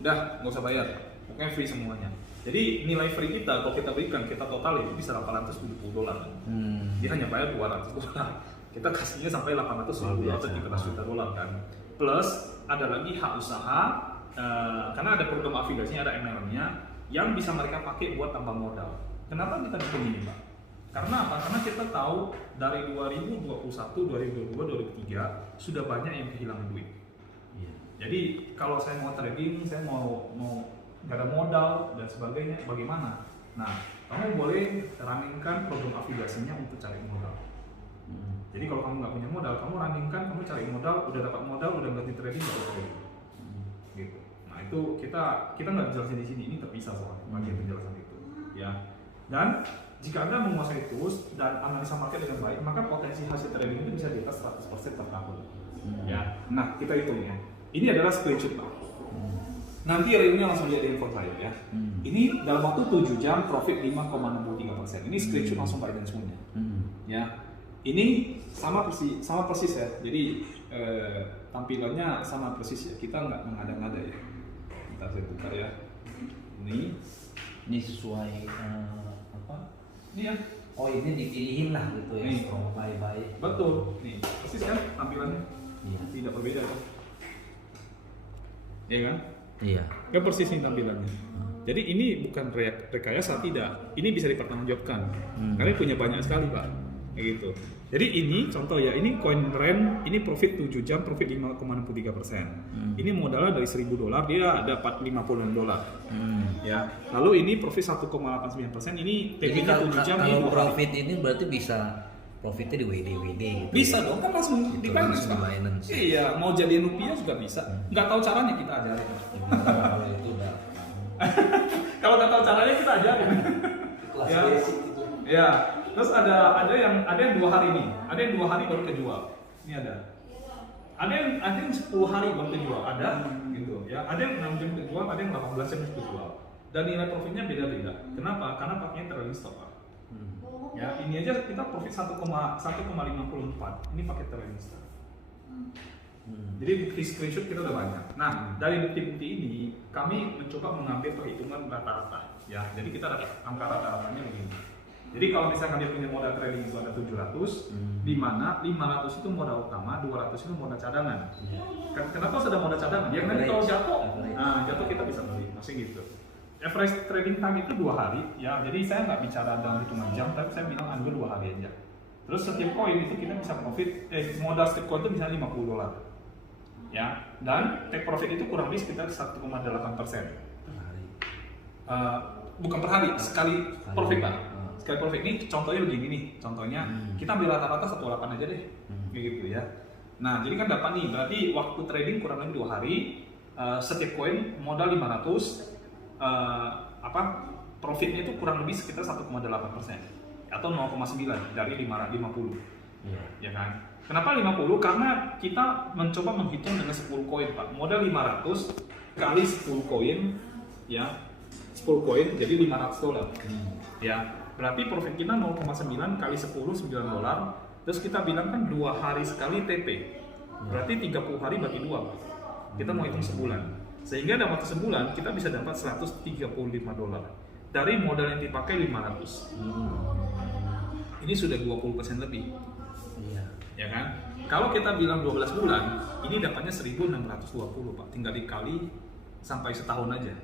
Udah, nggak usah bayar, pokoknya free semuanya. Jadi nilai free kita kalau kita berikan, kita total itu bisa $870. Dia hanya bayar $200. Kita kasihnya sampai $870 atau $300 juta kan. Plus ada lagi hak usaha, karena ada program afiliasinya, ada MLM-nya yang bisa mereka pakai buat tambah modal. Kenapa kita bikin ini Pak? Karena apa? Karena kita tahu dari 2021, 2022, 2023 sudah banyak yang kehilangan duit. Jadi kalau saya mau trading, saya mau nggak ada modal dan sebagainya, bagaimana? Nah, kamu boleh rammingkan program afiliasinya untuk cari modal. Jadi kalau kamu nggak punya modal, kamu rammingkan, kamu cari modal, udah dapat modal, udah ngerti trading, nggak boleh. Gitu. Nah itu kita nggak jelasin di sini, ini terpisah soalnya bagian penjelasan itu. Ya. Dan jika Anda menguasai tools dan analisa market dengan baik, maka potensi hasil trading itu bisa di atas 100% per tahun. Ya. Nah kita hitung ya. Ini adalah screenshot Pak. Nanti real-nya langsung lihat di handphone saya ya. Ini dalam waktu 7 jam profit 5,63%. Ini screenshot langsung Pak dan semuanya. Ya. Ini sama persis ya. Jadi tampilannya sama persis ya. Kita nggak mengada-ngada ya. Kita saya buka ya. Ini sesuai apa? Ini ya. Oh ini dipilihin lah gitu ya. Nih. Strong buy. Betul. Nih persis kan tampilannya. Iya. Tidak berbeda kan? Iya kan? Iya. Kan persis nih tampilannya. Jadi ini bukan rekayasa, tidak. Ini bisa dipertanggungjawabkan. Karena punya banyak sekali Pak. Kayak gitu. Jadi ini contoh ya, ini coin REN, ini profit 7 jam, profit 5,63%. Ini modalnya dari $1.000, dia dapat $56. Ya. Lalu ini profit 1,89%, ini Jadi TP-nya 7 jam, ini kalau 2 hari. profit ini berarti bisa profitnya di WD gitu. Bisa dong, kan langsung di Gitu, Binance langsung Pak. di Binance. Iya, mau jadiin rupiah juga bisa. Nggak tahu caranya kita ajarin. Kalau itu udah Kalau nggak tahu caranya kita ajarin. kelas Ya. basic gitu. Ya, terus ada yang 2 hari nih, ada yang 2 hari baru kejual. Ini ada yang 10 hari baru kejual, ada gitu. ya. Ada yang 6 jam kejual, ada yang 18 jam kejual. Dan nilai profitnya beda-beda. Kenapa? Karena pakainya trailing stop, Pak. Ya, ini aja kita profit 1,54. Ini pakai trailing stop. Jadi bukti screenshot kita udah banyak. Nah, dari bukti-bukti ini kami mencoba mengambil perhitungan rata-rata. Ya, jadi kita dapat angka rata-ratanya begini. Jadi kalau misalkan dia punya modal trading itu ada 700, di mana 500 itu modal utama, 200 itu modal cadangan. Kenapa sudah modal cadangan? Ya nanti kalau jatuh kita bisa beli, masih gitu. Average trading time itu 2 hari, ya. Jadi saya nggak bicara dalam hitungan jam, tapi saya bilang ambil 2 hari aja. Terus setiap koin itu kita bisa profit, modal setiap koin itu bisa $50. Ya, dan take profit itu kurang lebih sekitar 1,8%. Bukan per hari, sekali profit, Pak. Sekali profit ini contohnya begini nih, contohnya kita ambil rata-rata 1,8 aja deh, gitu ya. Nah, jadi kan dapat nih, berarti waktu trading kurang lebih 2 hari, setiap koin modal 500, profitnya itu kurang lebih sekitar 1,8% atau 0,9 dari 50, ya kan? Kenapa 50? Karena kita mencoba menghitung dengan 10 koin, Pak. Modal 500 kali 10 koin, ya, 10 koin jadi $500, ya. Berarti profit kita 0,9 kali 10 $9. Terus kita bilang kan 2 hari sekali TP. Berarti 30 hari bagi 2, Pak. Kita mau hitung sebulan. Sehingga dalam waktu sebulan kita bisa dapat $135 dari modal yang dipakai 500. Ini sudah 20% lebih. Ya kan? Kalau kita bilang 12 bulan, ini dapatnya 1.620, Pak. Tinggal dikali sampai setahun aja.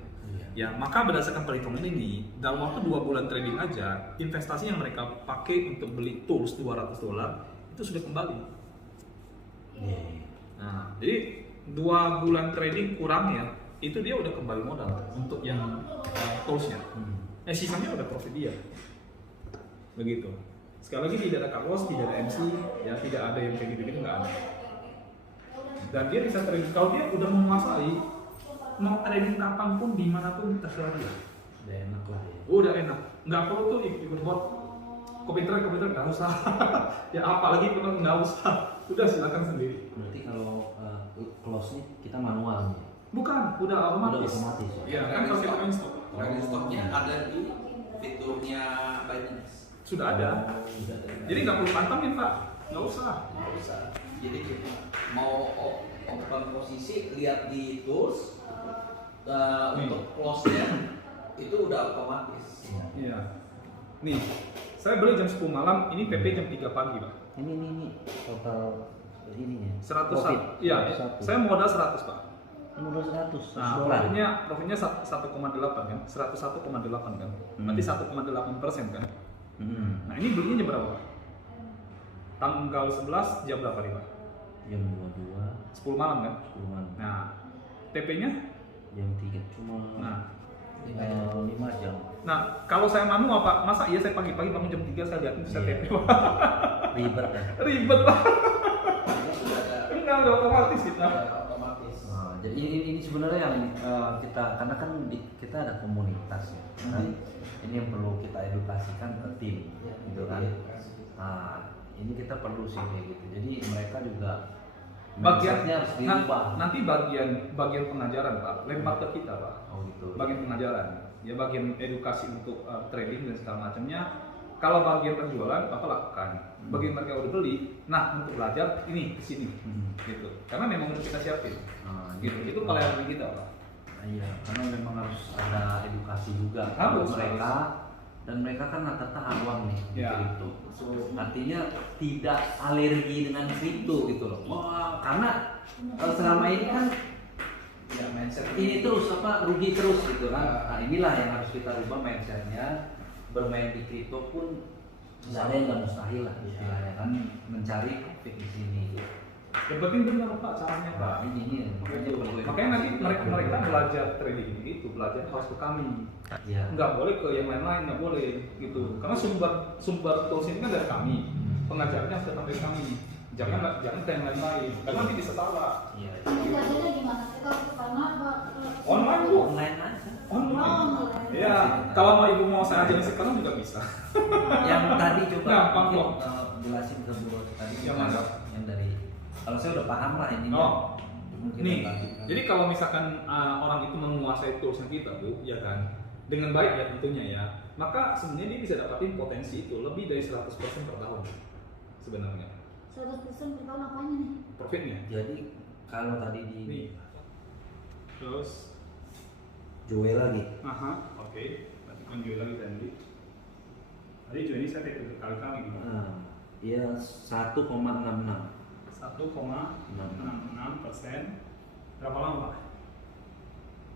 Ya, maka berdasarkan perhitungan ini, dalam waktu 2 bulan trading aja, investasi yang mereka pakai untuk beli tools $200 itu sudah kembali. Nah, jadi 2 bulan trading kurang ya, itu dia udah kembali modal untuk yang toolsnya. Sisanya udah profit dia. Begitu. Sekali lagi tidak ada cut loss, tidak ada MC, ya tidak ada yang kayak gitu-gitu, nggak ada. Dan dia bisa trading, kalau dia udah menguasai, mau trading kapanpun, dimanapun terserah dia. Udah enak lah ya. Udah enak, nggak perlu tuh ikut bot. Copy trade nggak usah. Ya apalagi kalau nggak usah, udah silakan sendiri. Berarti kalau close nya kita manual nih. Bukan, udah otomatis. Udah otomatis. Ya kan kalau kita main stop. Trading stopnya ada di fiturnya Binance. Sudah ada. Jadi nggak perlu pantengin, Pak. Nggak usah. Jadi kita mau open posisi, lihat di tools untuk close-nya itu udah otomatis. Iya. Nih, saya beli jam 10 malam, ini PP jam 3 pagi, Pak. Ini total ininya. 100. Iya, saya modal 100, Pak. Modal 100. Nah, profitnya 1,8 kan? 101,8 kan? Berarti 1,8% kan? Nah, ini belinya jam berapa, Pak? Tanggal 11 jam berapa nih, Pak? Jam 22. 10 malam kan? 10 malam. Nah, TP-nya? Jam 3 cuma. Nah, 5 jam. Nah, kalau saya manual, Pak, masa iya saya pagi-pagi bangun jam 3 saya lihat saya TP, Pak? Ribet kan? Ribet, Pak. Enggak, udah otomatis kita. Nah, jadi ini sebenarnya yang kita, karena kan kita ada komunitas ya. Ini yang perlu kita edukasikan ke tim, gitu kan. Nah, ini kita perlu sih kayak gitu. Jadi mereka juga bagiannya harus dirubah. Nanti bagian pengajaran, Pak, lempar ke kita, Pak. Oh gitu. Bagian pengajaran, ya bagian edukasi untuk trading dan segala macamnya. Kalau bagian penjualan, Bapak lakukan. Bagi mereka udah beli, nah untuk belajar ini ke sini, gitu. Karena memang udah kita siapin, gitu. Itu pelayanan kita, Pak. Iya, karena memang harus ada edukasi juga Harus, mereka. Dan mereka kan rata-rata awam nih di Ya. kripto. Artinya tidak alergi dengan kripto gitu loh. Wah, karena selama ini kan Ya, mindset ini terus rugi terus gitu kan. Nah, inilah yang harus kita rubah mindsetnya. Bermain di kripto pun misalnya nggak mustahil lah istilahnya kan, mencari profit di sini. Yang penting benar, Pak, caranya, Pak. Ini Makanya nanti mereka belajar trading itu belajar harus ke kami. ya. Nggak boleh ke yang lain-lain, nggak boleh gitu. Karena sumber tools ini kan dari kami. Pengajarnya harus datang dari kami. Jangan ke yang lain-lain. Karena nanti bisa salah. Iya. Belajarnya gimana? Kita ke sana apa? Online, Bu. Online aja. Online. Ya, kalau mau ibu mau saya ajarin sekarang juga bisa. Yang tadi coba Gampang mungkin, kok. jelasin ke Bu tadi Yang mana? yang dari, kalau saya udah paham lah ini. Oh. Cuma kita Nih, perhatikan. jadi kalau misalkan orang itu menguasai toolsnya kita tuh, ya kan, dengan baik ya tentunya ya, maka sebenarnya dia bisa dapatin potensi itu lebih dari 100% per tahun sebenarnya 100% per tahun apanya nih? profitnya. Jadi kalau tadi di Nih, terus, Joe lagi, oke, berarti kan jual lagi tadi. Tadi jual ini saya take berkali-kali gitu. dia 1,66. 1,66%. Berapa lama Pak?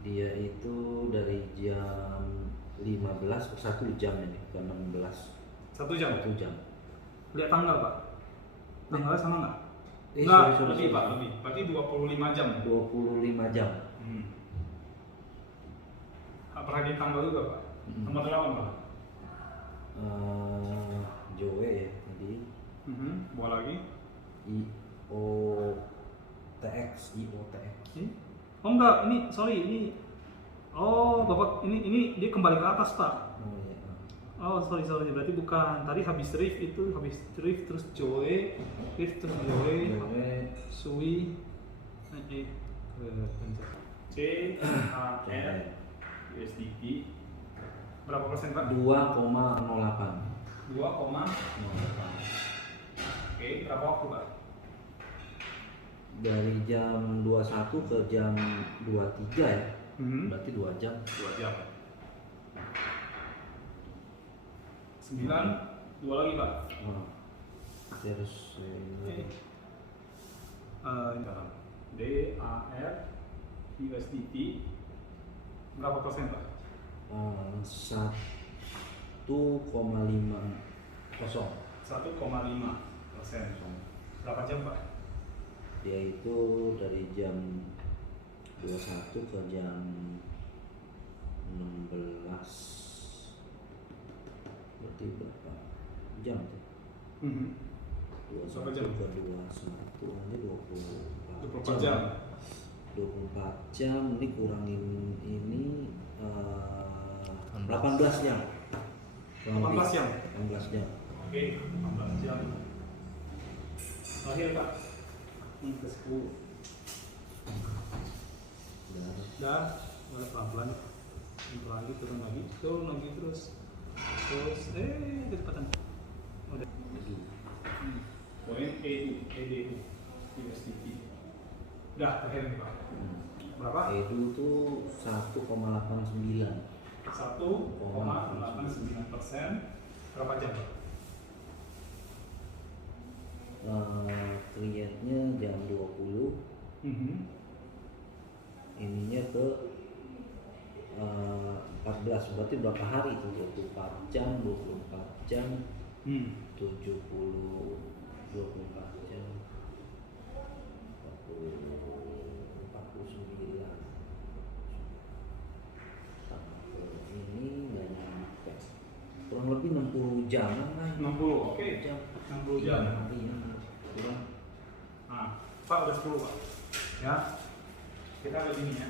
Dia itu dari jam 15 ke 1 jam ini ke 16. 1 jam? 1 jam. Lihat tanggal Pak? Tanggalnya sama nggak? Eh, Enggak, sorry. lebih Pak, lebih. Berarti 25 jam. 25 jam. Perhatian tanggal juga Pak? Nomor 8 Pak? Joe ya tadi. Buat lagi? IOTX. Oh enggak, ini sorry, ini oh Bapak ini dia kembali ke atas Pak. Oh iya. Oh sorry berarti bukan. Tadi habis Rift terus Joe, Rift terus Joe, Sui, C A R USDT berapa persen Pak? 2,08. 2,08. Oke, berapa waktu Pak? Dari jam 21 ke jam 23 ya. Berarti 2 jam. 2 jam. 9, 2 lagi Pak. Terus DAR USDT berapa persen Pak? 1,50. 1,5%. Berapa jam Pak? Dia itu dari jam 21 ke jam 16. Berarti berapa jam tuh? 21 jam? ke 21 hanya 24 jam. 24 jam ini kurangin ini 18 jam. 18 jam. 18 jam. Oke, 18 jam. Terakhir Pak. Ini ke 10. Dan mulai pelan-pelan. Turun lagi terus. Kecepatan. Udah. Poin EDU USDT. Udah, terakhir nih Pak. Berapa? Itu tuh 1,89. 1,89%. Berapa jam Pak? Create-nya jam 20. Ininya ke 14, berarti berapa hari itu? 24 jam, 24 jam, 70, 24 jam, 49. Sampai ini nggak nyampe, kurang lebih 60 jam lah. 60, oke. 60 jam. Iya, kurang. Nah, Pak udah 10 Pak. Ya, kita lihat ini ya.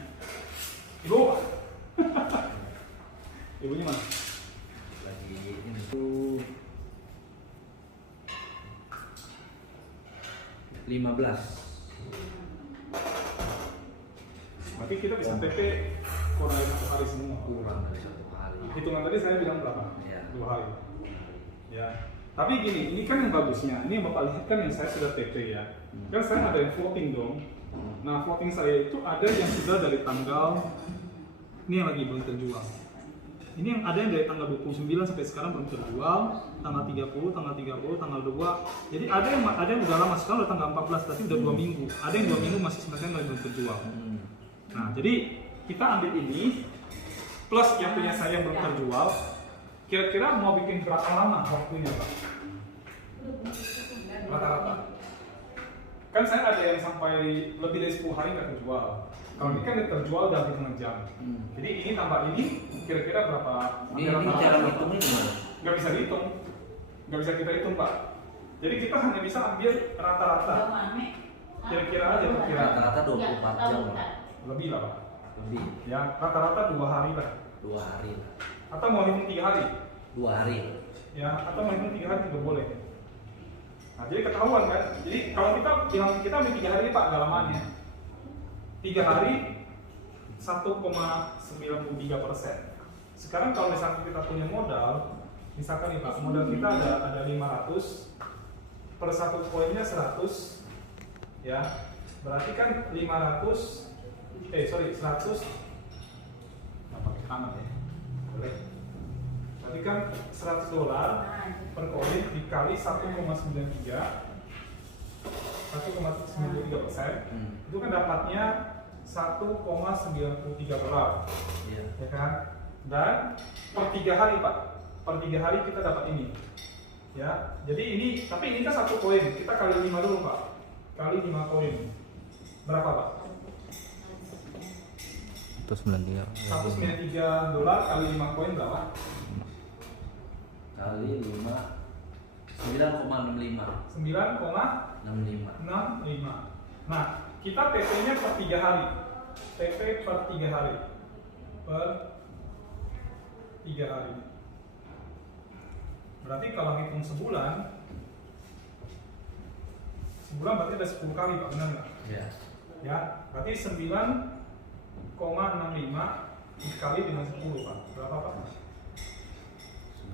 Ibu Pak. Ibunya mana? Lagi ini tuh 15. Berarti kita bisa TP kurang dari 1 hari semua. Kurang dari 1 hari. Hitungan tadi saya bilang berapa? Iya. 2 hari. Ya. Tapi gini, ini kan yang bagusnya. Ini yang Bapak lihat kan yang saya sudah TP ya. Kan saya ada yang floating dong. Nah, floating saya itu ada yang sudah dari tanggal ini yang lagi belum terjual. Ini yang ada yang dari tanggal 29 sampai sekarang belum terjual, tanggal 30, tanggal 2. Jadi ada yang udah lama, sekarang udah tanggal 14, berarti udah 2 minggu. Ada yang 2 minggu masih sebenarnya belum terjual. Nah, jadi kita ambil ini plus yang punya saya yang belum terjual. Kira-kira mau bikin berapa lama waktunya, Pak? Rata-rata. Kan saya ada yang sampai lebih dari 10 hari nggak terjual. Kalau ini kan udah terjual dalam hitungan jam. Jadi ini tambah ini kira-kira berapa? Ini cara ngitungnya gimana? Nggak bisa dihitung, nggak bisa kita hitung Pak. Jadi kita hanya bisa ambil rata-rata. Kira-kira aja kira. Rata-rata 24 jam lah. Lebih lah Pak. Lebih. Ya rata-rata 2 hari lah. 2 hari lah. Atau mau hitung 3 hari? 2 hari. Ya, atau mau hitung 3 hari juga boleh. Nah, jadi ketahuan kan. Jadi kalau kita bilang kita ambil 3 hari ini Pak, nggak lamaan ya. 3 hari 1,93%. Sekarang kalau misalkan kita punya modal, misalkan nih Pak, modal kita ada 500, per satu koinnya 100, ya, berarti kan 100, nggak pakai tangan ya, boleh. Berarti kan $100 per koin dikali 1,93%, itu kan dapatnya $1,93, Iya. ya kan? Dan per 3 hari Pak, per 3 hari kita dapat ini, ya. Jadi ini, tapi ini kan satu koin, kita kali 5 dulu Pak, kali 5 koin, berapa Pak? Itu 93. $193 kali 5 koin berapa? Kali 5 9,65 9,65. Nah, kita TP-nya per 3 hari. TP per 3 hari. Per 3 hari. Berarti kalau hitung sebulan berarti ada 10 kali Pak, benar nggak? ya. Ya, berarti 9,65 dikali dengan 10 Pak. Berapa Pak?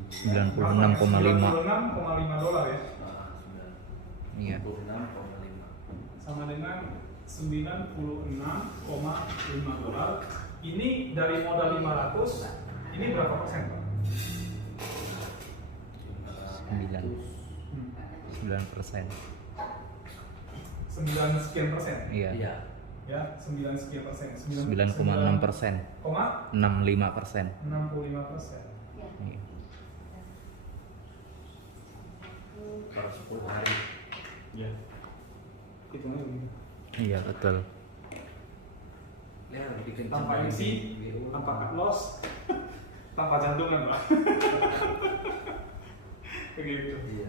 96,5. $96,5 ya. Iya. 96,5. Sama dengan $96,5. Ini dari modal 500, ini berapa persen Pak? 9%. 9 sekian persen. Iya. Iya. Ya, 9 sekian persen. 9,6%. 65%. 65%. Ya. Iya. Per 10 hari. Ya. Hitungnya begini. Iya betul. Ya, bikin Tanpa MC, tanpa cut loss, tanpa jantungan Pak. Begitu. Iya.